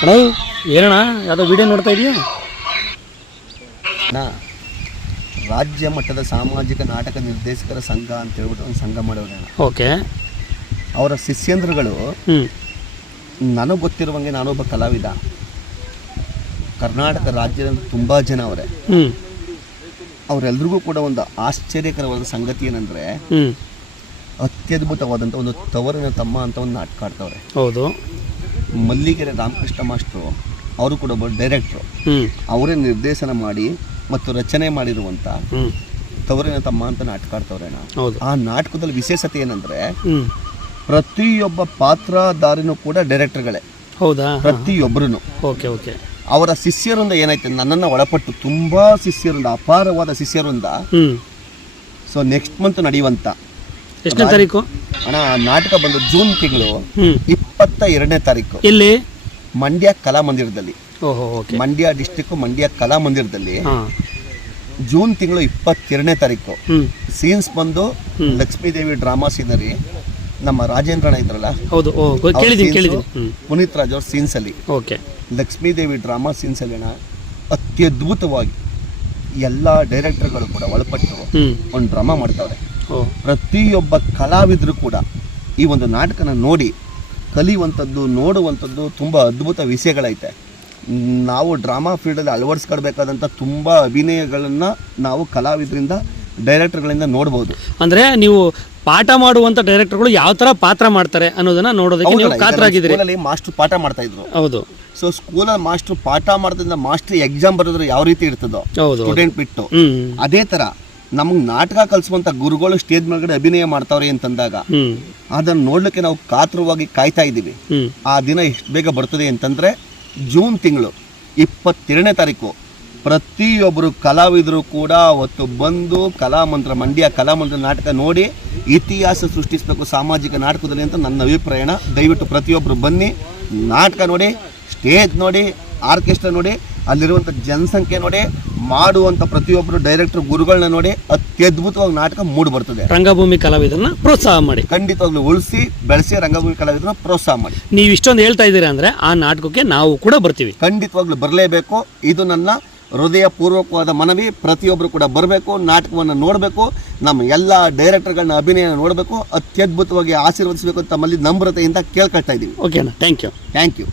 ಅಣ್ಣ ಏನಣ್ಣ ಯಾವುದೋ ವಿಡಿಯೋ ನೋಡ್ತಾ ಇದೆಯಾ? ರಾಜ್ಯ ಮಟ್ಟದ ಸಾಮಾಜಿಕ ನಾಟಕ ನಿರ್ದೇಶಕರ ಸಂಘ ಅಂತ ಹೇಳ್ಬಿಟ್ಟು ಒಂದು ಸಂಘ ಮಾಡೋಣ. ಓಕೆ. ಅವರ ಶಿಷ್ಯಂದ್ರಗಳು ನನಗೆ ಗೊತ್ತಿರುವಂಗೆ ನಾನೊಬ್ಬ ಕಲಾವಿದ. ಕರ್ನಾಟಕ ರಾಜ್ಯದಲ್ಲಿ ತುಂಬ ಜನ ಅವರೇ. ಅವರೆಲ್ರಿಗೂ ಕೂಡ ಒಂದು ಆಶ್ಚರ್ಯಕರವಾದ ಸಂಗತಿ ಏನಂದರೆ ಅತ್ಯದ್ಭುತವಾದಂಥ ಒಂದು ತವರಿನ ತಮ್ಮ ಅಂತ ಒಂದು ನಾಟಕ ಆಡ್ತವ್ರೆ. ಹೌದು. ಮಲ್ಲಿಗೆರೆ ರಾಮಕೃಷ್ಣ ಮಾಸ್ಟ್ರು ಅವರು ಕೂಡ ಒಬ್ಬ ಡೈರೆಕ್ಟ್ರು. ಅವರೇ ನಿರ್ದೇಶನ ಮಾಡಿ ಮತ್ತು ರಚನೆ ಮಾಡಿರುವಂಥ ತವರಿನ ತಮ್ಮ ಅಂತ ನಾಟಕ ಆಡ್ತವ್ರೆ. ಆ ನಾಟಕದಲ್ಲಿ ವಿಶೇಷತೆ ಏನಂದರೆ ಪ್ರತಿಯೊಬ್ಬ ಪಾತ್ರಧಾರಿನೂ ಕೂಡ ಡೈರೆಕ್ಟರ್ಗಳೇ. ಹೌದಾ? ಪ್ರತಿಯೊಬ್ಬರೂ. Okay okay. ಅವರ ಶಿಷ್ಯರಿಂದ ಏನಾಯ್ತು, ನನ್ನನ್ನು ಒಳಪಟ್ಟು ತುಂಬ ಶಿಷ್ಯರಿಂದ, ಅಪಾರವಾದ ಶಿಷ್ಯರಿಂದ ಸೊ ನೆಕ್ಸ್ಟ್ ಮಂತ್ ನಡೆಯುವಂಥ ಎಷ್ಟನೇ ತಾರೀಕು ಅಣ್ಣ ನಾಟಕ ಬಂದು ಜೂನ್ ತಿಂಗಳು 22ನೇ ತಾರೀಕು ಇಲ್ಲಿ ಮಂಡ್ಯ ಕಲಾಮಂದಿರದಲ್ಲಿ. ಮಂಡ್ಯ ಡಿಸ್ಟಿಕ್ ಮಂಡ್ಯ ಕಲಾಮಂದಿರದಲ್ಲಿ ಜೂನ್ ತಿಂಗಳು 22ನೇ ತಾರೀಕು. ಸೀನ್ಸ್ ಬಂದು ಲಕ್ಷ್ಮೀದೇವಿ ಡ್ರಾಮಾ ಸೀನರಿ. ನಮ್ಮ ರಾಜೇಂದ್ರಣ್ಣ ಇದ್ರಲ್ಲ, ಪುನೀತ್ ರಾಜ್ ಅವ್ರ ಸೀನ್ಸ್ ಅಲ್ಲಿ ಲಕ್ಷ್ಮೀದೇವಿ ಡ್ರಾಮಾ ಸೀನ್ಸ್ ಅಲ್ಲಿ ಅತ್ಯದ್ಭುತವಾಗಿ ಎಲ್ಲ ಡೈರೆಕ್ಟರ್ಗಳು ಕೂಡ ಒಳಪಟ್ಟು ಒಂದು ಡ್ರಾಮಾ ಮಾಡ್ತಾವ್ರೆ. ಪ್ರತಿಯೊಬ್ಬ ಕಲಾವಿದರು ಕೂಡ ಈ ಒಂದು ನಾಟಕನ ನೋಡಿ ಕಲಿಯುವಂಥದ್ದು, ನೋಡುವಂಥದ್ದು ತುಂಬ ಅದ್ಭುತ ವಿಷಯಗಳೈತೆ. ನಾವು ಡ್ರಾಮಾ ಫೀಲ್ಡಲ್ಲಿ ಅಳವಡಿಸ್ಕೊಳ್ಬೇಕಾದಂಥ ತುಂಬ ಅಭಿನಯಗಳನ್ನು ನಾವು ಕಲಾವಿದರಿಂದ, ಡೈರೆಕ್ಟರ್ಗಳಿಂದ ನೋಡ್ಬೋದು. ಅಂದರೆ ನೀವು ಪಾಠ ಮಾಡುವಂಥ ಡೈರೆಕ್ಟರ್ಗಳು ಯಾವ ಥರ ಪಾತ್ರ ಮಾಡ್ತಾರೆ ಅನ್ನೋದನ್ನ ನೋಡೋದಕ್ಕೆ ನೀವು ಕಾತರಾಗಿದ್ದೀರಿ. ಸ್ಕೂಲಲ್ಲಿ ಮಾಸ್ಟರ್ ಪಾಠ ಮಾಡ್ತಾ ಇದ್ರು. ಹೌದು. ಸೊ ಸ್ಕೂಲಲ್ಲಿ ಮಾಸ್ಟರ್ ಪಾಠ ಮಾಡೋದ್ರಿಂದ ಮಾಸ್ಟರ್ ಎಕ್ಸಾಮ್ ಬರೆದ್ರೆ ಯಾವ ರೀತಿ ಇರ್ತದೋ ಸ್ಟೂಡೆಂಟ್ ಬಿಟ್ಟು, ಅದೇ ಥರ ನಮಗೆ ನಾಟಕ ಕಲಿಸುವಂಥ ಗುರುಗಳು ಸ್ಟೇಜ್ ಮೇಲ್ಗಡೆ ಅಭಿನಯ ಮಾಡ್ತಾವ್ರೆ ಅಂತಂದಾಗ ಅದನ್ನು ನೋಡ್ಲಿಕ್ಕೆ ನಾವು ಕಾತರವಾಗಿ ಕಾಯ್ತಾ ಇದ್ದೀವಿ. ಆ ದಿನ ಎಷ್ಟು ಬೇಗ ಬರ್ತದೆ ಅಂತಂದರೆ ಜೂನ್ ತಿಂಗಳು 22ನೇ ತಾರೀಕು ಪ್ರತಿಯೊಬ್ಬರು ಕಲಾವಿದರು ಕೂಡ ಅವತ್ತು ಬಂದು ಕಲಾಮಂತ್ರ, ಮಂಡ್ಯ ಕಲಾಮಂತ್ರ ನಾಟಕ ನೋಡಿ ಇತಿಹಾಸ ಸೃಷ್ಟಿಸಬೇಕು ಸಾಮಾಜಿಕ ನಾಟಕದಲ್ಲಿ ಅಂತ ನನ್ನ ಅಭಿಪ್ರಾಯ. ದಯವಿಟ್ಟು ಪ್ರತಿಯೊಬ್ಬರು ಬನ್ನಿ, ನಾಟಕ ನೋಡಿ, ಸ್ಟೇಜ್ ನೋಡಿ, ಆರ್ಕೆಸ್ಟ್ರಾ ನೋಡಿ, ಅಲ್ಲಿರುವಂಥ ಜನಸಂಖ್ಯೆ ನೋಡಿ, ಮಾಡುವಂಥ ಪ್ರತಿಯೊಬ್ಬರು ಡೈರೆಕ್ಟರ್ ಗುರುಗಳನ್ನ ನೋಡಿ ಅತ್ಯದ್ಭುತವಾಗಿ ನಾಟಕ ಮೂಡಿ ಬರ್ತದೆ. ರಂಗಭೂಮಿ ಕಲಾವಿದರನ್ನ ಪ್ರೋತ್ಸಾಹ ಮಾಡಿ, ಖಂಡಿತವಾಗ್ಲೂ ಉಳಿಸಿ ಬೆಳೆಸಿ ರಂಗಭೂಮಿ ಕಲಾವಿದರನ್ನ ಪ್ರೋತ್ಸಾಹ ಮಾಡಿ. ನೀವು ಇಷ್ಟೊಂದು ಹೇಳ್ತಾ ಇದ್ದೀರಾ ಅಂದರೆ ಆ ನಾಟಕಕ್ಕೆ ನಾವು ಕೂಡ ಬರ್ತೀವಿ. ಖಂಡಿತವಾಗ್ಲೂ ಬರಲೇಬೇಕು. ಇದು ನನ್ನ ಹೃದಯ ಪೂರ್ವಕವಾದ ಮನವಿ. ಪ್ರತಿಯೊಬ್ಬರು ಕೂಡ ಬರಬೇಕು, ನಾಟಕವನ್ನು ನೋಡಬೇಕು, ನಮ್ಮ ಎಲ್ಲ ಡೈರೆಕ್ಟರ್ಗಳನ್ನ ಅಭಿನಯ ನೋಡಬೇಕು, ಅತ್ಯದ್ಭುತವಾಗಿ ಆಶೀರ್ವದಿಸಬೇಕು ಅಂತ ತಮ್ಮಲ್ಲಿ ನಮ್ರತೆಯಿಂದ ಕೇಳ್ಕೊಳ್ತಾ ಇದ್ದೀವಿ. ಓಕೆನಾ? Thank you.